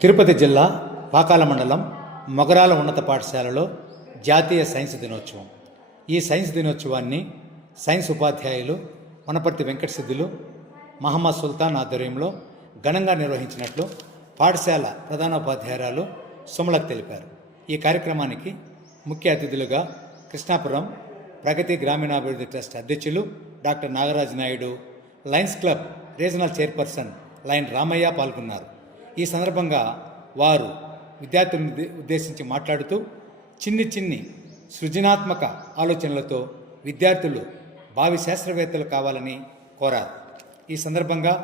తిరుపతి జిల్లా పాకాల మండలం మొగరాల ఉన్నత పాఠశాలలో జాతీయ సైన్స్ దినోత్సవం. ఈ సైన్స్ దినోత్సవాన్ని సైన్స్ ఉపాధ్యాయులు వనపర్తి వెంకట సిద్ధులు, మహమ్మద్ సుల్తాన్ ఆధ్వర్యంలో ఘనంగా నిర్వహించినట్లు పాఠశాల ప్రధానోపాధ్యాయురాలు సుమలక్ తెలిపారు. ఈ కార్యక్రమానికి ముఖ్య అతిథులుగా కృష్ణాపురం ప్రగతి గ్రామీణాభివృద్ధి ట్రస్ట్ అధ్యక్షులు doctor Nagaraj Naidu, lions club regional chairperson lion Ramayya పాల్గొన్నారు. ఈ సందర్భంగా వారు విద్యార్థులను ఉద్దేశించి మాట్లాడుతూ చిన్ని సృజనాత్మక ఆలోచనలతో విద్యార్థులు భావి శాస్త్రవేత్తలు కావాలని కోరారు. ఈ సందర్భంగా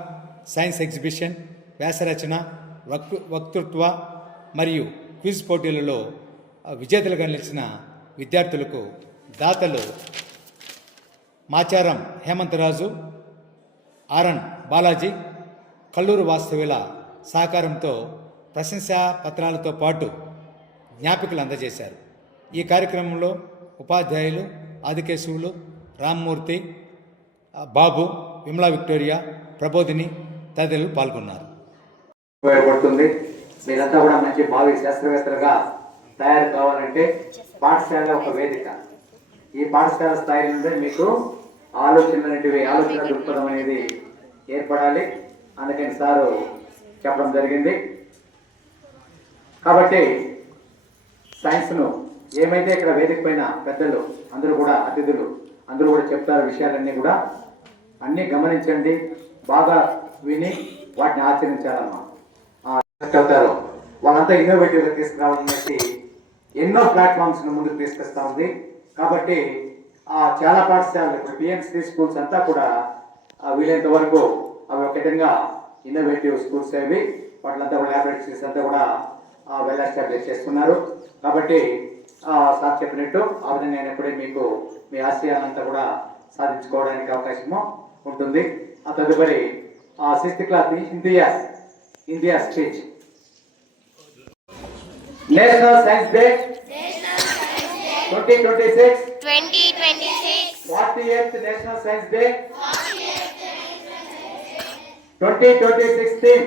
సైన్స్ ఎగ్జిబిషన్, వ్యాసరచన, వక్తృత్వ మరియు క్విజ్ పోటీలలో విజేతలుగా నిలిచిన విద్యార్థులకు దాతలు మాచారం హేమంతరాజు, ఆర్ఎన్ బాలాజీ, కల్లూరు వాస్తవ్యుల సహకారంతో ప్రశంసా పత్రాలతో పాటు జ్ఞాపికలు అందజేశారు. ఈ కార్యక్రమంలో ఉపాధ్యాయులు ఆదికేశవులు, రామ్మూర్తి, బాబు, విమలా విక్టోరియా, ప్రబోధిని తదితరులు పాల్గొన్నారు. ఉపయోగపడుతుంది. మీరంతా కూడా మంచి భావి శాస్త్రవేత్తలుగా తయారు కావాలంటే పాఠశాల ఒక వేదిక. ఈ పాఠశాల స్థాయి నుండి మీకు ఆలోచన దృక్పథం అనేది ఏర్పడాలి. అందుకని సారు చెప్పడం జరిగింది. కాబట్టి సైన్స్ను ఏమైతే ఇక్కడ వేదిక పైన పెద్దలు అందరూ కూడా అతిథులు అందరూ కూడా చెప్తారు, విషయాలన్నీ కూడా అన్నీ గమనించండి, బాగా విని వాటిని ఆచరించాలమ్మా. చెప్తారు వాళ్ళంతా ఇన్నోవేటివ్గా తీసుకురావాలనేసి ఎన్నో ప్లాట్ఫామ్స్ను ముందుకు తీసుకొస్తా ఉంది. కాబట్టి చాలా పాఠశాలలు ఇప్పుడు పిఎంసీ స్కూల్స్ అంతా కూడా వీలైనంత వరకు అవి ఒక విధంగా ఇన్నోవేటివ్ స్కూల్స్ అవి వాటిలంతా కూడా ల్యాబొరేటరీస్ అంతా కూడా వెల్ ఎస్టాబ్లిష్ చేస్తున్నారు. కాబట్టి సార్ చెప్పినట్టు ఆ విధంగా అయినప్పుడే మీకు మీ ఆశయాలంతా కూడా సాధించుకోవడానికి అవకాశము ఉంటుంది. ఆ తదుపరి 6th class India speech. National science day 2026 48th national science day 2026 theme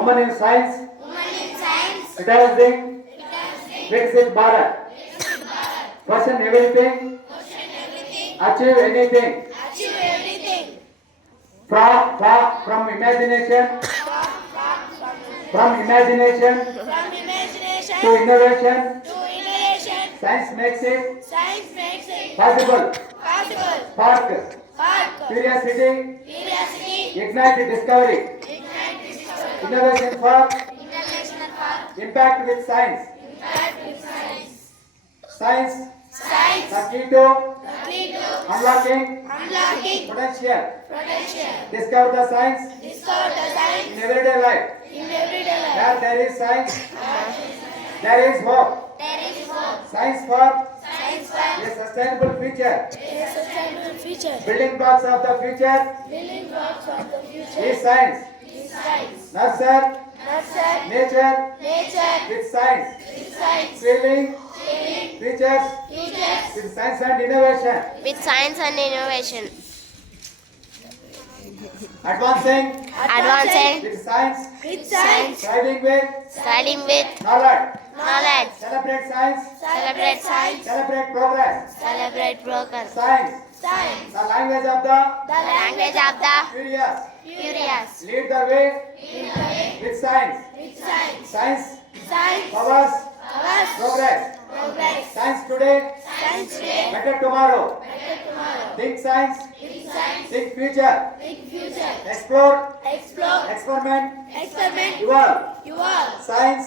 women in science advancing Viksit Bharat. Question everything, achieve anything. From imagination to innovation, science makes it possible. Spark curiosity, ignite discovery, innovation for impact with science. Science the key to unlocking potential. Discover the science in everyday life. Where there is science, there is hope. Science for a sustainable future. Building blocks of the future is science. Nurture nature with science. Feeling futures with science and innovation. Advancing with science. Striving with knowledge. Celebrate science. Celebrate progress. Science the language of the curious. Lead the way with science. Science powers progress. Science today, better tomorrow. Think science, think future. Explore, experiment, evolve. Science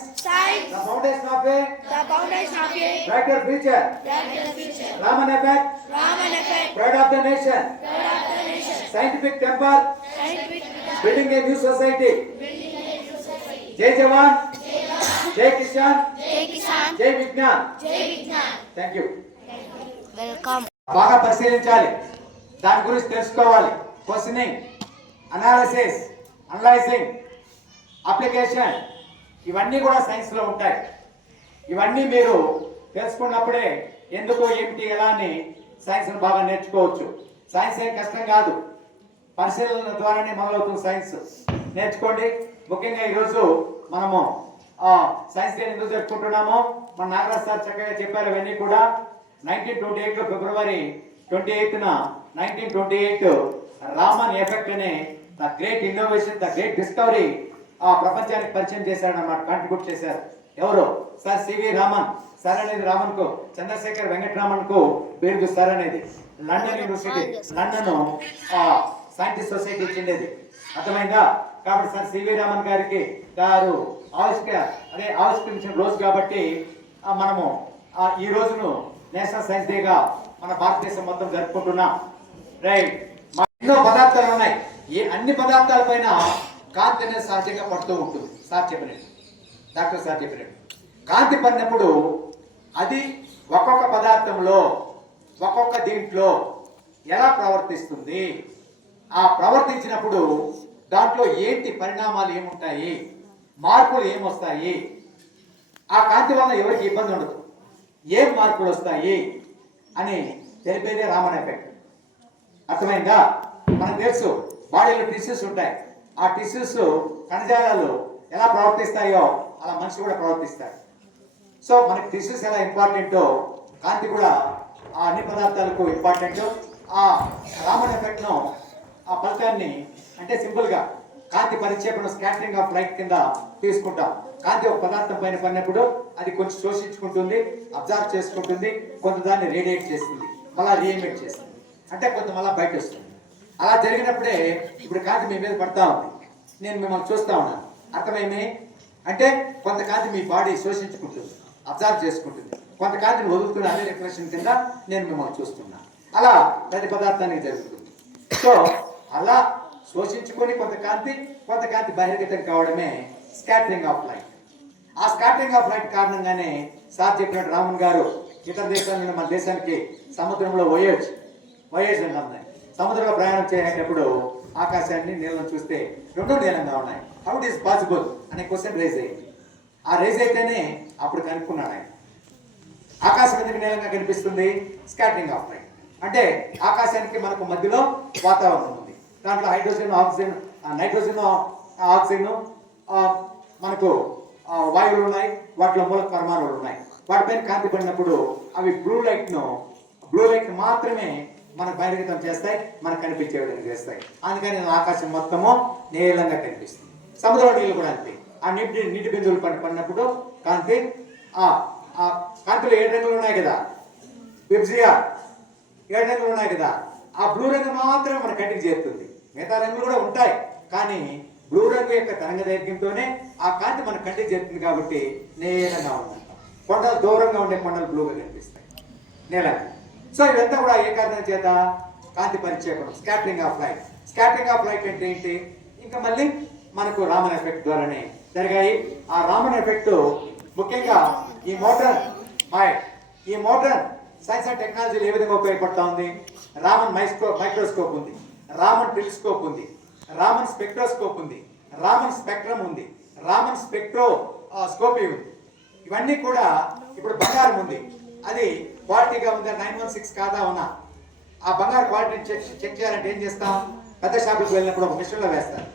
the foundation of a brighter future. Raman effect, pride of the nation. Scientific temper, building a new society. Jai Jawan, Jai Kishan, Jai Vignan. Thank you. Welcome. బాగా పరిశీలించాలి, దాని గురించి తెలుసుకోవాలి. Questioning, analysis, analysing, application ఇవన్నీ కూడా సైన్స్లో ఉంటాయి. ఇవన్నీ మీరు తెలుసుకున్నప్పుడే ఎందుకు ఏమిటి ఎలా అని సైన్స్ను బాగా నేర్చుకోవచ్చు. సైన్స్ ఏం కష్టం కాదు, పరిశీలన ద్వారానే మొదలవుతుంది సైన్స్. నేర్చుకోండి. ముఖ్యంగా ఈరోజు మనము సైన్స్ డే ఎందుకు జరుపుకుంటున్నాము, మన నాగరాజ్ సార్ చక్కగా చెప్పారు అవన్నీ కూడా. 1928 ఫిబ్రవరి 28న 1928 రామన్ ఎఫెక్ట్ అనే the great innovation, the great discovery ప్రపంచానికి పరిచయం చేశారు అన్నమాట, కాంట్రిబ్యూట్ చేశారు. ఎవరు? Sir CV Raman. సార్ అనేది రామన్ కు చంద్రశేఖర్ వెంకటరామన్ కు పేరు సార్ అనేది London university, London scientist society ఇచ్చిండేది. అర్థమైందా? కాబట్టి సార్ సివి రామన్ గారు ఆవిష్కరించిన రోజు కాబట్టి మనము ఈ రోజును నేషనల్ సైన్స్ డేగా మన భారతదేశం మొత్తం జరుపుకుంటున్నాం. రైట్. ఎన్నో పదార్థాలు ఉన్నాయి. ఈ అన్ని పదార్థాల పైన కాంతి అనేది సహజంగా పడుతూ ఉంటుంది. సార్ చెప్పినట్టు, డాక్టర్ సార్ చెప్పినట్టు కాంతి పడినప్పుడు అది ఒక్కొక్క పదార్థంలో ఒక్కొక్క దీంట్లో ఎలా ప్రవర్తిస్తుంది, ఆ ప్రవర్తించినప్పుడు దాంట్లో ఏంటి పరిణామాలు ఏముంటాయి, మార్పులు ఏమొస్తాయి, ఆ కాంతి వల్ల ఎవరికి ఇబ్బంది ఉండదు, ఏం మార్పులు వస్తాయి అని తెలిపేదే రామన్ ఎఫెక్ట్. అర్థమైందా? మనకు తెలుసు బాడీలో టిష్యూస్ ఉంటాయి. ఆ టిష్యూస్ కణజాలాలు ఎలా ప్రవర్తిస్తాయో అలా మనిషి కూడా ప్రవర్తిస్తాడు. సో మనకి టిష్యూస్ ఎలా ఇంపార్టెంటో కాంతి కూడా ఆ అన్ని పదార్థాలకు ఇంపార్టెంట్. ఆ రామన్ ఎఫెక్ట్ను ఆ ఫలితాన్ని అంటే సింపుల్గా కాంతి పరిక్షేపణ, స్కాటరింగ్ ఆఫ్ లైట్ కింద తీసుకుంటాం. కాంతి ఒక పదార్థం పైన పడినప్పుడు అది కొంచెం శోషించుకుంటుంది, అబ్జర్వ్ చేసుకుంటుంది, కొంత దాన్ని రేడియేట్ చేస్తుంది, మళ్ళీ రీఎమిట్ చేస్తుంది, అంటే కొంత మళ్ళీ బయట వస్తుంది. అలా జరిగినప్పుడే ఇప్పుడు కాంతి మీ మీద పడతా ఉంది, నేను మిమ్మల్ని చూస్తా ఉన్నాను. అర్థమైంది? అంటే కొంత కాంతి మీ బాడీ శోషించుకుంటుంది, అబ్జర్వ్ చేసుకుంటుంది, కొంత కాంతిని వదులుతున్న అదే రిఫ్లెక్షన్ కింద నేను మిమ్మల్ని చూస్తున్నాను. అలా ప్రతి పదార్థానికి జరుగుతుంది. సో అలా శోషించుకొని కొంత కాంతి బహిర్గతం కావడమే స్కాటరింగ్ ఆఫ్ లైట్. ఆ స్కాటరింగ్ ఆఫ్ లైట్ కారణంగానే సార్ చెప్పినట్టు రామన్ గారు ఇతర దేశాల నుండి మన దేశానికి సముద్రంలో వయేజ్ అంటాం, సముద్రంలో ప్రయాణం చేసేటప్పుడు ఆకాశాన్ని నీళ్ళను చూస్తే రెండు నీలంగా ఉన్నాయి. హౌ ఇట్ ఈస్ పాసిబుల్ అనే క్వశ్చన్ రేజ్ అయ్యింది. ఆ రేజ్ అయితేనే అప్పుడు కనుక్కున్నాడు ఆయన, ఆకాశం ఎందుకు నీలంగా కనిపిస్తుంది? Scattering of light. అంటే ఆకాశానికి మనకు మధ్యలో వాతావరణం ఉంది, దాంట్లో హైడ్రోజన్, ఆక్సిజన్, నైట్రోజన్, ఆక్సిజన్, మనకు వాయువులు ఉన్నాయి, వాటిలో మూలక పరమాణువులు ఉన్నాయి. వాటిపైన కాంతి పడినప్పుడు అవి బ్లూ లైట్ మాత్రమే మనకు బహిర్గతం చేస్తాయి, మనకు కనిపించే విధంగా చేస్తాయి. అందుకని ఆకాశం మొత్తము నీలంగా కనిపిస్తుంది. సముద్రంలో నీళ్ళు కూడా అంతే. ఆ నీటి బిందువులు పడినప్పుడు కాంతి కాంతిలో 7 రంగులు ఉన్నాయి కదా, విబ్జియా 7 రంగులు ఉన్నాయి కదా, ఆ బ్లూ రంగు మాత్రమే మన కంటికి చేరుతుంది. మిగతా రంగులు కూడా ఉంటాయి, కానీ బ్లూ రంగు యొక్క తరంగ దైర్ఘ్యంతోనే ఆ కాంతి మన కంటికి చేరుతుంది. కాబట్టి నీలంగా ఉంటుంది. కొండలు దూరంగా ఉండే కొండలు బ్లూగా కనిపిస్తాయి, నీలంగా. సో ఇదంతా కూడా ఏ కారణం చేత? కాంతి పరిక్షేపణం, scattering of light. Scattering of light అంటే ఏంటి? ఇంకా మళ్ళీ మనకు రామన్ ఎఫెక్ట్ ద్వారానే జరిగాయి. ఆ రామన్ ఎఫెక్ట్ ముఖ్యంగా ఈ మోడర్న్ సైన్స్ అండ్ టెక్నాలజీలు ఏ విధంగా ఉపయోగపడతా ఉంది? రామన్ మైక్రోస్కోప్ ఉంది, రామన్ టెలిస్కోప్ ఉంది, రామన్ స్పెక్ట్రోస్కోప్ ఉంది, రామన్ స్పెక్ట్రమ్ ఉంది, రామన్ స్పెక్ట్రోస్కోపీ ఉంది. ఇవన్నీ కూడా ఇప్పుడు బంగారం ఉంది, అది క్వాలిటీగా ఉందా 916 కాదా ఉన్నా ఆ బంగారు క్వాలిటీ చెక్ చేయాలంటే ఏం చేస్తాం? పెద్ద షాపులకు వెళ్ళినప్పుడు ఒక మిషన్లో వేస్తారు,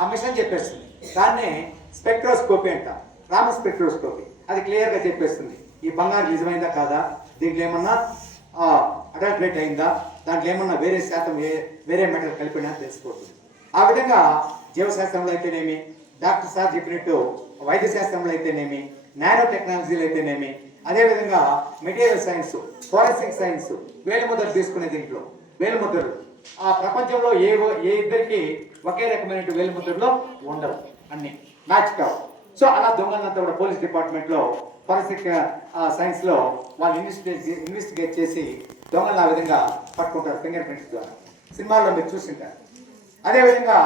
ఆ మిషన్ చెప్పేస్తుంది. దాన్నే స్పెక్ట్రోస్కోపీ అంటాం, రామన్ స్పెక్ట్రోస్కోపీ. అది క్లియర్గా చెప్పేస్తుంది ఈ బంగారు నిజమైందా కాదా, దీంట్లో ఏమన్నా అడల్టరేట్ అయిందా, దాంట్లో ఏమన్నా వేరే శాతం వేరే మెటల్ కలిపినా తెలిసిపోతుంది. ఆ విధంగా జీవశాస్త్రంలో అయితేనేమి, డాక్టర్ సార్ చెప్పినట్టు వైద్య శాస్త్రంలో అయితేనేమి, నానో టెక్నాలజీలు అయితేనేమి, అదేవిధంగా మెటీరియల్ సైన్స్, ఫోరెన్సిక్ సైన్స్, వేలిముద్రలు తీసుకునే దీంట్లో వేలిముద్రలు ఆ ప్రపంచంలో ఏ ఇద్దరికి ఒకే రకమైన వేలిముద్రలో ఉండవు, అన్ని మ్యాచ్ కావు. సో అలా దొంగలంతా కూడా పోలీస్ డిపార్ట్మెంట్లో ఫోరెన్సిక్ సైన్స్లో వాళ్ళు ఇన్వెస్టిగేట్ చేసి దొంగలను ఆ విధంగా పట్టుకుంటారు ఫింగర్ ప్రింట్స్ ద్వారా. సినిమాల్లో మీరు చూసింటారు. అదేవిధంగా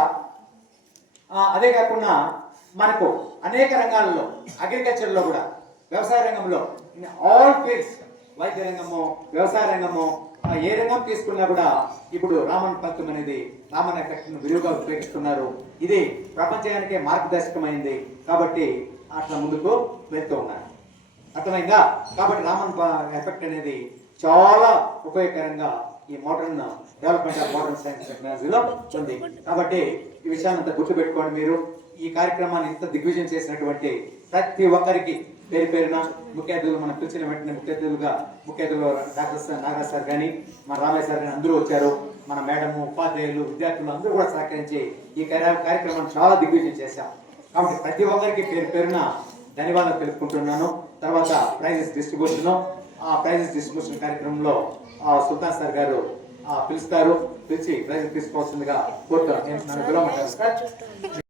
అదే కాకుండా మనకు అనేక రంగాల్లో, అగ్రికల్చర్లో కూడా, వ్యవసాయ రంగంలో, ఆల్ ఫీల్డ్స్, వైద్య రంగము, వ్యవసాయ రంగము, ఏ రంగం తీసుకున్నా కూడా ఇప్పుడు రామన్ ఫలితం అనేది, రామన్ ఎఫెక్ట్ను విరివిగా ఉపయోగిస్తున్నారు. ఇది ప్రపంచానికే మార్గదర్శకమైంది కాబట్టి అట్లా ముందుకు వెళ్తూ ఉన్నారు. అర్థమైందా? కాబట్టి రామన్ ఎఫెక్ట్ అనేది చాలా ఉపయోగకరంగా ఈ modern development of modern science టెక్నాలజీలో ఉంది. కాబట్టి ఈ విషయాన్ని అంతా గుర్తుపెట్టుకోండి. మీరు ఈ కార్యక్రమాన్ని ఇంత దిగ్విజయం చేసినటువంటి ప్రతి ఒక్కరికి పేరు పేరున ముఖ్య అతిథులు మనం పిలిచిన వెంటనే ముఖ్య అతిథులు డాక్టర్ నాగరాజ్ సార్ కానీ మన రామయ్య సార్ కానీ అందరూ వచ్చారు. మన మేడము, ఉపాధ్యాయులు, విద్యార్థులు అందరూ కూడా సహకరించి ఈ కార్యక్రమాన్ని చాలా దిగ్విజయం చేశాం. కాబట్టి ప్రతి ఒక్కరికి పేరు పేరున ధన్యవాదాలు తెలుపుకుంటున్నాను. తర్వాత ప్రైజెస్ డిస్ట్రిబ్యూషన్, ఆ ప్రైజెస్ డిస్ట్రిబ్యూషన్ కార్యక్రమంలో సుల్తాన్ సార్ గారు పిలిచి ప్రైజెస్ తీసుకోవాల్సిందిగా కోరుతాను. నేను నన్ను పిలవమంటారు సార్.